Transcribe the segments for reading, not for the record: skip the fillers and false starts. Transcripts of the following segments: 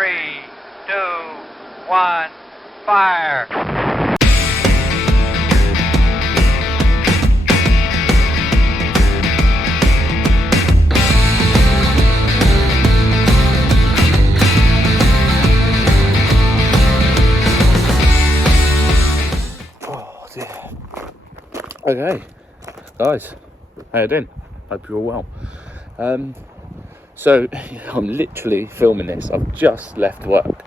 3, 2, 1, fire! Oh dear. Okay, guys, how you doing? Hope you're all well. So I'm literally filming this. I've just left work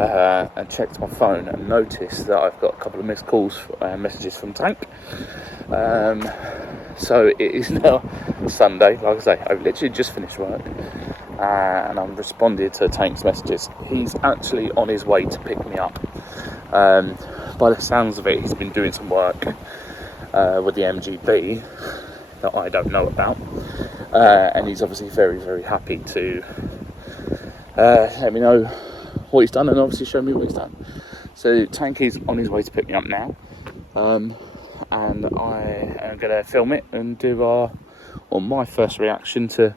and checked my phone and noticed that I've got a couple of missed calls, messages from Tank. So it is now Sunday. Like I say, I've literally just finished work and I've responded to Tank's messages. He's actually on his way to pick me up. By the sounds of it, he's been doing some work with the MGB that I don't know about, and he's obviously very, very happy to let me know what he's done and obviously show me what he's done. So Tanky's on his way to pick me up now, and I am going to film it and do my first reaction to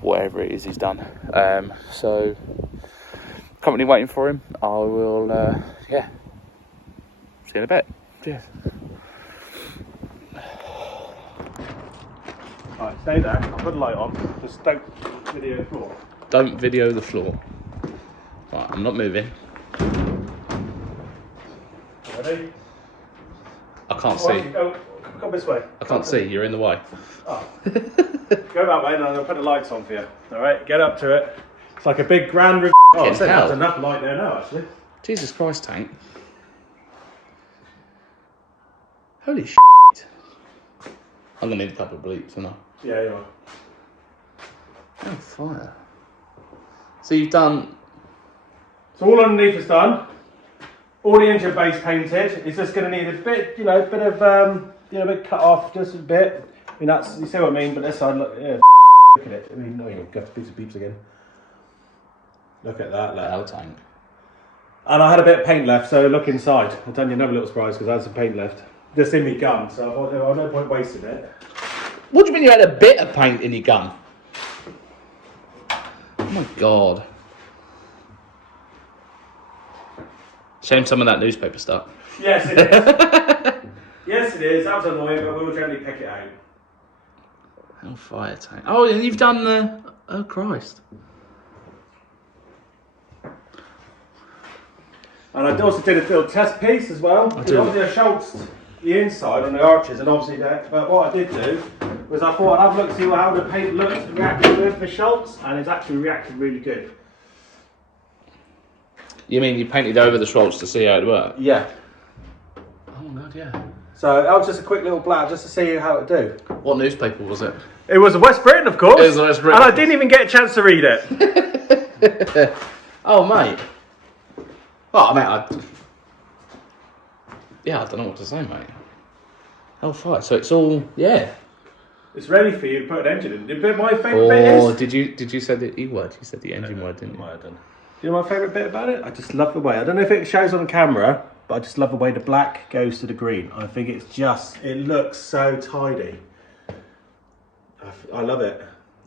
whatever it is he's done. So currently waiting for him. I will see you in a bit. Cheers. Alright, stay there. I'll put the light on. Just don't video the floor. Don't video the floor. Right, I'm not moving. Ready? I can't see. Go this way. I can't see. You're in the way. Oh. Go that way and I'm going to put the lights on for you. Alright, get up to it. It's like a big grand... Oh, there's enough light there now, actually. Jesus Christ, Tank. Holy shit. I'm going to need a couple of bleeps, aren't I? Yeah, you are. Oh, fire. So you've done... So all underneath is done. All the engine base painted. It's just going to need a bit, bit of, a bit cut off, just a bit. I mean, that's, you see what I mean? But this side, look at it. I mean, no, you've got to beeps again. Look at that. Look. Tank. And I had a bit of paint left, so look inside. I'll tell you another little surprise because I had some paint left. Just in my gun, so I thought there was no point wasting it. What do you mean you had a bit of paint in your gun? Oh my god. Shame some of that newspaper stuff. Yes, it is. Yes, it is. That was annoying, but we will generally pick it out. Hell fire tank. Oh, and you've done the... Oh, Christ. And I also did a little test piece as well. Obviously I schultzed the inside on the arches and obviously that. But what I did do was I thought I'd have a look to see how the paint looks and reacted with the schultz, and it's actually reacted really good. You mean you painted over the schultz to see how it worked? Yeah. Oh my god, yeah. So that was just a quick little blab just to see how it do. What newspaper was it? It was West Britain, of course. It was West Britain. And I didn't even get a chance to read it. Oh, mate. Well, I mean, I don't know what to say, mate. Hell fire. So it's all, it's ready for you to put an engine in. But my favourite bit is... Oh, did you say the E word? You said the engine word, didn't you? I done. You know my favourite bit about it? I just love the way, I don't know if it shows on camera, but I just love the way the black goes to the green. I think it's just, it looks so tidy. I love it.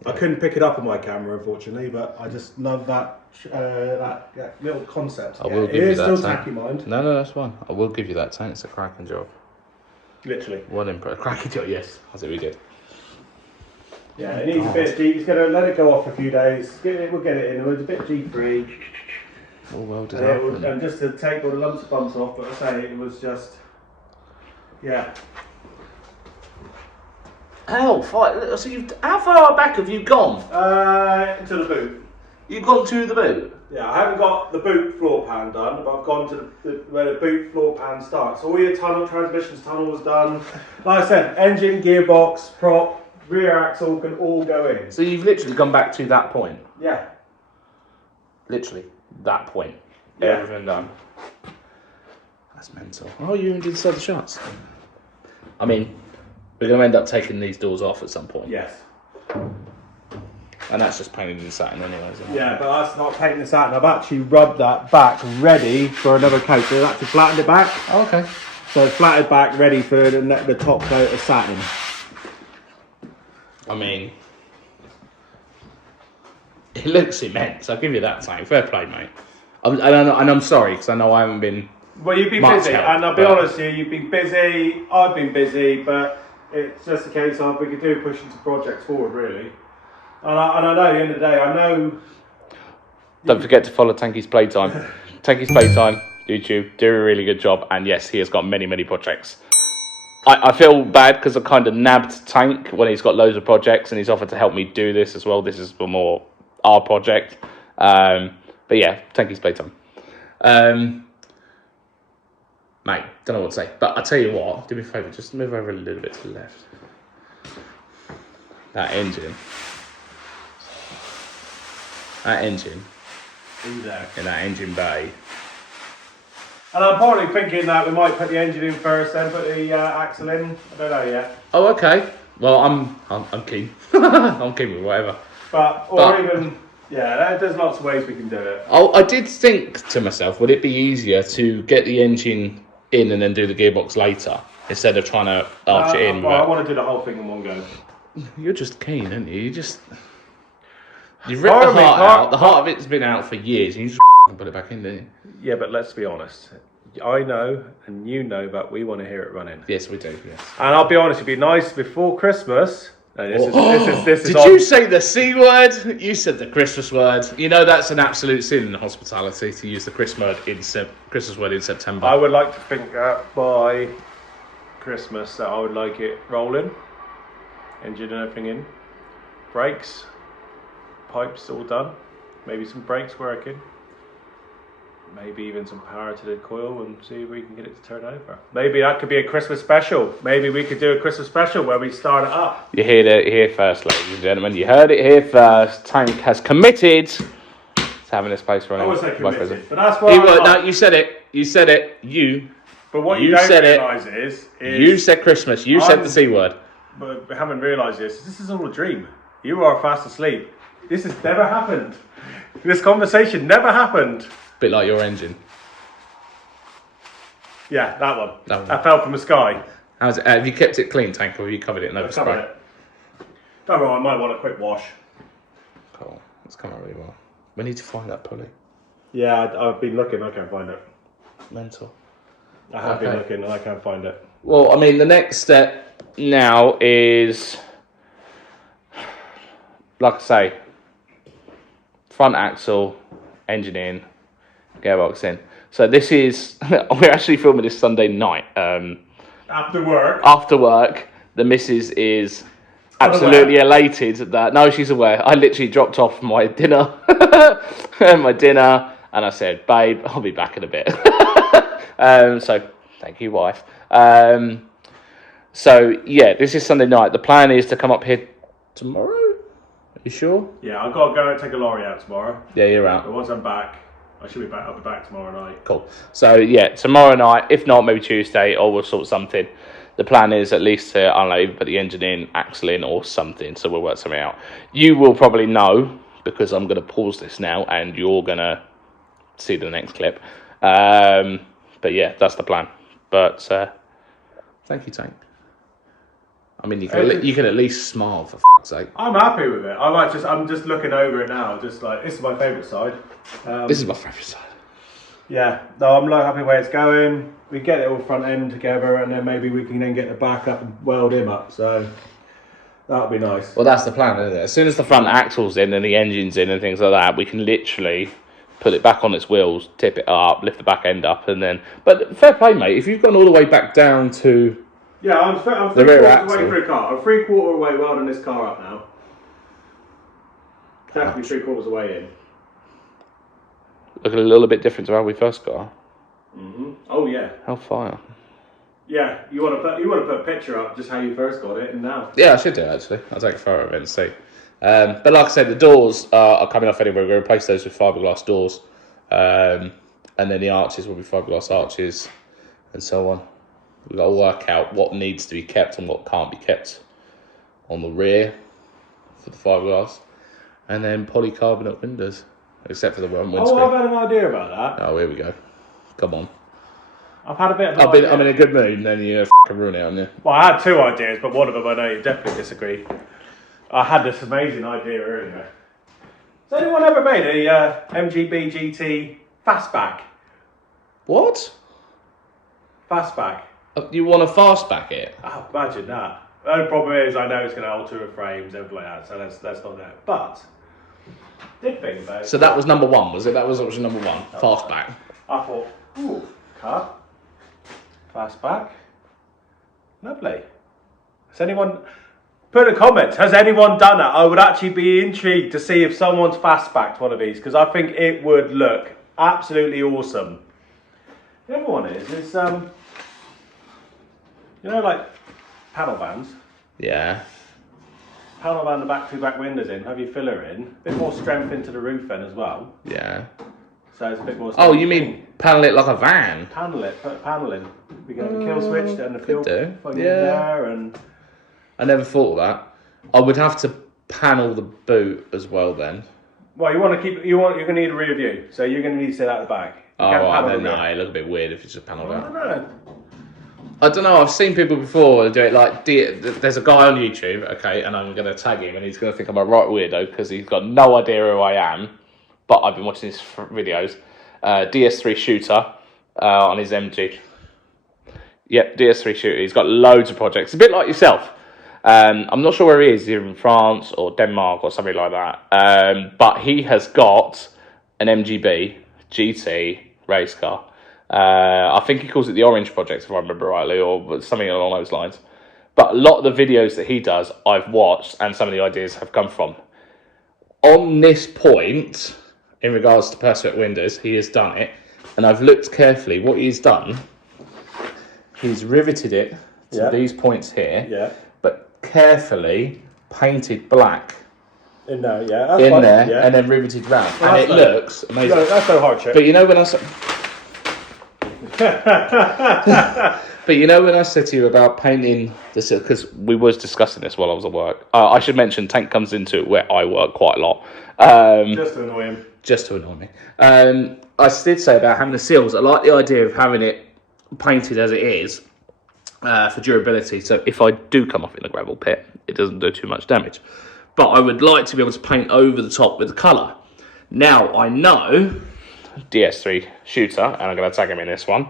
I couldn't pick it up on my camera, unfortunately, but I just love that little concept. I will give you that. It is still tacky, mind. No, that's fine. I will give you that, Tank. It's a cracking job. Literally. One impressive. Cracking job, yes. I think we did. Yeah, it needs a bit of G. He's going to let it go off for a few days. We'll get it in. It was a bit G3. All welded up. And just to take all the lumps and bumps off, but I say it was just, How far? So how far back have you gone? Into the boot. You've gone to the boot? Yeah, I haven't got the boot floor pan done, but I've gone to where the boot floor pan starts. All your transmissions tunnel was done. Like I said, engine, gearbox, prop, rear axle can all go in. So you've literally gone back to that point? Yeah. Literally, that point. Yeah. Everything done. That's mental. Oh, you even did the shots? I mean... We're going to end up taking these doors off at some point. Yes. And that's just painted in satin anyway, isn't it? Yeah, but that's not painting in satin. I've actually rubbed that back ready for another coat. So I've actually flattened it back. Oh, okay. So it's flattened back ready for the top coat of satin. I mean... It looks immense. I'll give you that, Tank. Fair play, mate. I'm sorry because I know I haven't been. Well, you've been busy, and I'll be honest with you, you've been busy. I've been busy, but it's just a case of we could do pushing some projects forward, really. And I know at the end of the day, I know. Don't forget to follow Tanky's Playtime. Tanky's Playtime, YouTube, do a really good job. And yes, he has got many, many projects. I feel bad because I kind of nabbed Tank when he's got loads of projects and he's offered to help me do this as well. This is for more our project. But yeah, Tanky's Playtime. Mate, don't know what to say. But I'll tell you what, do me a favour, just move over a little bit to the left. That engine. In there. In that engine bay. And I'm probably thinking that we might put the engine in first, then put the axle in. I don't know yet. Oh, okay. Well, I'm keen. I'm keen with whatever. But even, yeah, there's lots of ways we can do it. Oh, I did think to myself, would it be easier to get the engine in and then do the gearbox later instead of trying to arch it in? Well, I want to do the whole thing in one go. You're just keen, aren't you? You've ripped the heart out. The heart of it's been out for years, and you just put it back in, didn't you? Yeah, but let's be honest. I know, and you know, but we want to hear it running. Yes, we do. Yes. And I'll be honest, it'd be nice before Christmas. No, this is Did you say the C word? You said the Christmas word. You know that's an absolute sin in hospitality to use the Christmas word in September. I would like to think that by Christmas that I would like it rolling, engine and everything in, brakes, pipes all done, maybe some brakes working. Maybe even some power to the coil and see if we can get it to turn over. Maybe that could be a Christmas special. Maybe we could do a Christmas special where we start it up. You heard it here first, ladies and gentlemen. You heard it here first. Tank has committed to having this place running. I would say committed, but that's why. No, you said it. You said it. But what you don't realise is you said Christmas. You said the C word. But we haven't realised this is all a dream. You are fast asleep. This has never happened. This conversation never happened. Bit like your engine. Yeah, that one. That fell from the sky. How's it? Have you kept it clean, Tank, or have you covered it in overspray? Don't worry, I might want a quick wash. Cool. It's come out really well. We need to find that pulley. Yeah, I've been looking. I can't find it. Mental. I have been looking and I can't find it. Well, I mean, the next step now is, like I say, front axle, engine in, gearbox in. So this is, we're actually filming this Sunday night. After work. After work, the missus is absolutely elated that, no, she's aware. I literally dropped off my dinner, and I said, babe, I'll be back in a bit. So thank you, wife. So yeah, this is Sunday night. The plan is to come up here tomorrow. Are you sure? Yeah, I've got to go and take a lorry out tomorrow. Yeah, you're out. But once I'm back, I should be back. I'll be back tomorrow night. Cool. So yeah, tomorrow night, if not, maybe Tuesday, or we'll sort something. The plan is at least to, I don't know, either put the engine in, axle in, or something. So we'll work something out. You will probably know, because I'm going to pause this now, and you're going to see the next clip. But yeah, that's the plan. But thank you, Tank. I mean, you can at least smile, for f***'s sake. I'm happy with it. I'm just looking over it now, just like, this is my favourite side. This is my favourite side. Yeah, no, I'm like happy where it's going. We get it all front end together, and then maybe we can then get the back up and weld him up. So that'll be nice. Well, that's the plan, isn't it? As soon as the front axle's in and the engine's in and things like that, we can literally put it back on its wheels, tip it up, lift the back end up, and then. But fair play, mate. If you've gone all the way back down to. Yeah, I'm the rear three-quarters axle. away through a car. I'm three-quarter away welding this car up now. Definitely three-quarters away in. Looking a little bit different to how we first got. Oh yeah. How far? Yeah, you want to put a picture up just how you first got it, and now. Yeah, I should do actually. I'll take a photo of it and see. But like I said, the doors are coming off anyway. We're going to replace those with fiberglass doors, and then the arches will be fiberglass arches, and so on. We've got to work out what needs to be kept and what can't be kept on the rear for the fiberglass, and then polycarbonate windows, except for the one windscreen. Oh, I've had an idea about that. Oh, here we go. Come on. I've had a bit of an idea. I'm in a good mood, and then you f***ing ruin it, aren't you? Well, I had two ideas, but one of them I know you definitely disagree. I had this amazing idea earlier. Has anyone ever made a MGB GT fastback? What? Fastback. You want to fastback it? Oh, imagine that. The only problem is I know it's going to alter the frames, everything like that, so that's not there. But, did think about it. So that was number one, was it? That was option number one, fastback. I thought, ooh, car, fastback, lovely. Has anyone, put in the comments, has anyone done that? I would actually be intrigued to see if someone's fastbacked one of these, because I think it would look absolutely awesome. The other one is you know, like panel vans. Yeah. Panel van, the two back windows in, have your filler in, a bit more strength into the roof then as well. Yeah. So it's a bit more. Oh, you mean panel it like a van? Panel it, put a panel in. We get the kill switch and the fuel do. plug in there, and I never thought of that. I would have to panel the boot as well then. well, you want to keep you're going to need a rear view, so you're going to need to sit out the back. You can't I panel don't the know. rear. It look a bit weird if it's just panelled I out. don't know. I don't know. I've seen people before do it like. There's a guy on YouTube, okay, and I'm going to tag him, and he's going to think I'm a right weirdo because he's got no idea who I am. But I've been watching his videos. DS3 shooter on his MG. Yep, DS3 shooter. He's got loads of projects. A bit like yourself. I'm not sure where he is. He's in France or Denmark or something like that. But he has got an MGB GT race car. I think he calls it the Orange Project, if I remember rightly, or something along those lines. But a lot of the videos that he does, I've watched, and some of the ideas have come from. On this point, in regards to perspex windows, he has done it, and I've looked carefully. What he's done, he's riveted it to these points here, but carefully painted black In there, and then riveted round, and it looks amazing. No, that's no hardship. But you know when I But you know when I said to you about painting this, because we was discussing this while I was at work. I should mention Tank comes into it where I work quite a lot. Just to annoy him. Just to annoy me. I did say about having the seals. I like the idea of having it painted as it is for durability. So if I do come off in a gravel pit, it doesn't do too much damage. But I would like to be able to paint over the top with the colour. Now I know DS3 shooter, and I'm going to tag him in this one,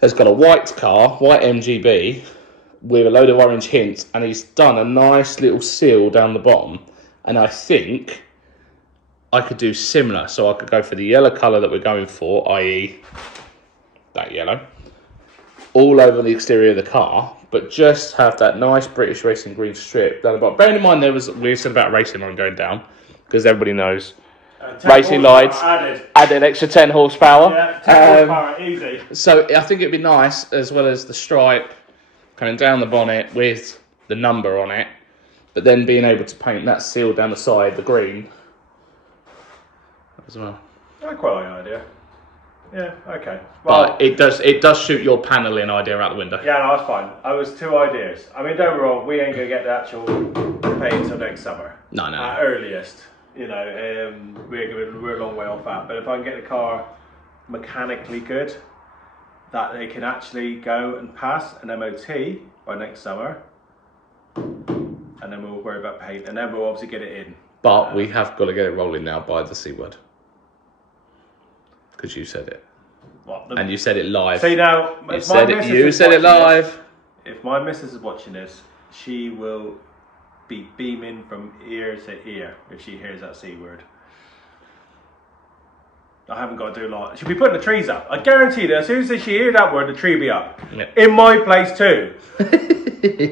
has got a white car, white MGB, with a load of orange hints, and he's done a nice little seal down the bottom. And I think I could do similar, so I could go for the yellow colour that we're going for, i.e. that yellow, all over the exterior of the car, but just have that nice British racing green strip down the bottom. Bearing in mind we said about racing line going down, because everybody knows racing lights added an extra 10 horsepower. Yeah, 10 horsepower, easy. So I think it'd be nice, as well as the stripe coming down the bonnet with the number on it, but then being able to paint that seal down the side, the green, as well. I quite like the idea. Yeah, okay. Well, but it does shoot your paneling idea out the window. Yeah, no, that's fine. I was two ideas. I mean, don't get me wrong, we ain't going to get the actual paint until next summer. No. At earliest. You know, we're a long way off that. But if I can get the car mechanically good, that it can actually go and pass an MOT by next summer, and then we'll worry about paint, and then we'll obviously get it in. But we have got to get it rolling now by the C word. Because you said it. What? And you said it live. See now, you said it live. If my missus is watching this, she will be beaming from ear to ear if she hears that C word. I haven't got to do a lot. She'll be putting the trees up. I guarantee that as soon as she hears that word, the tree will be up. Yeah. In my place too.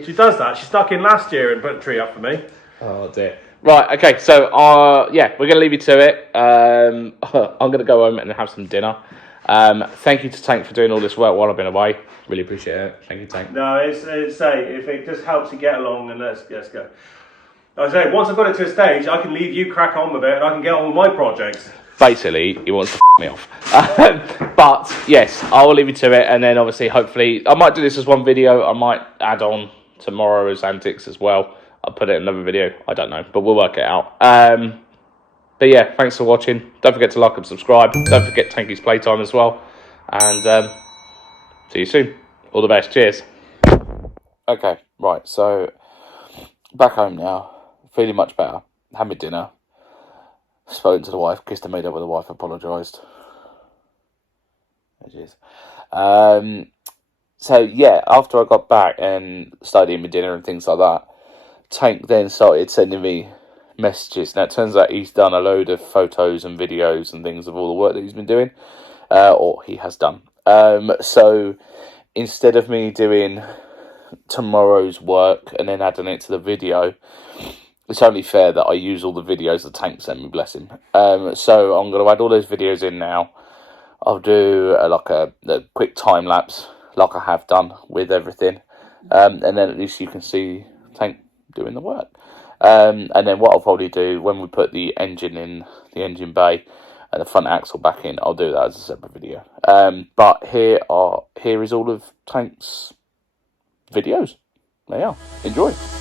She does that. She stuck in last year and put a tree up for me. Oh dear. Right, okay, so yeah, we're going to leave you to it. I'm going to go home and have some dinner. Thank you to Tank for doing all this work while I've been away. Really appreciate it. Thank you, Tank. No, it's if it just helps you get along, and let's go. Like I say, once I've got it to a stage, I can leave you crack on with it, and I can get on with my projects. Basically, he wants to me off. But yes, I will leave you to it, and then obviously, hopefully, I might do this as one video. I might add on tomorrow's antics as well. I'll put it in another video. I don't know, but we'll work it out. But yeah, thanks for watching. Don't forget to like and subscribe. Don't forget Tanky's playtime as well. And see you soon. All the best. Cheers. Okay, right. So back home now. Feeling much better. Had my dinner. Spoken to the wife, kissed and made up with the wife, apologised. There she is. So yeah, after I got back and started eating my dinner and things like that, Tank then started sending me messages. Now it turns out he's done a load of photos and videos and things of all the work that he's been doing, or he has done. So instead of me doing tomorrow's work and then adding it to the video, it's only fair that I use all the videos that Tank sent me, bless him. So I'm going to add all those videos in now. I'll do a quick time lapse like I have done with everything, and then at least you can see Tank doing the work. And then what I'll probably do when we put the engine in the engine bay and the front axle back in, I'll do that as a separate video. But here is all of Tank's videos. There you are. Enjoy.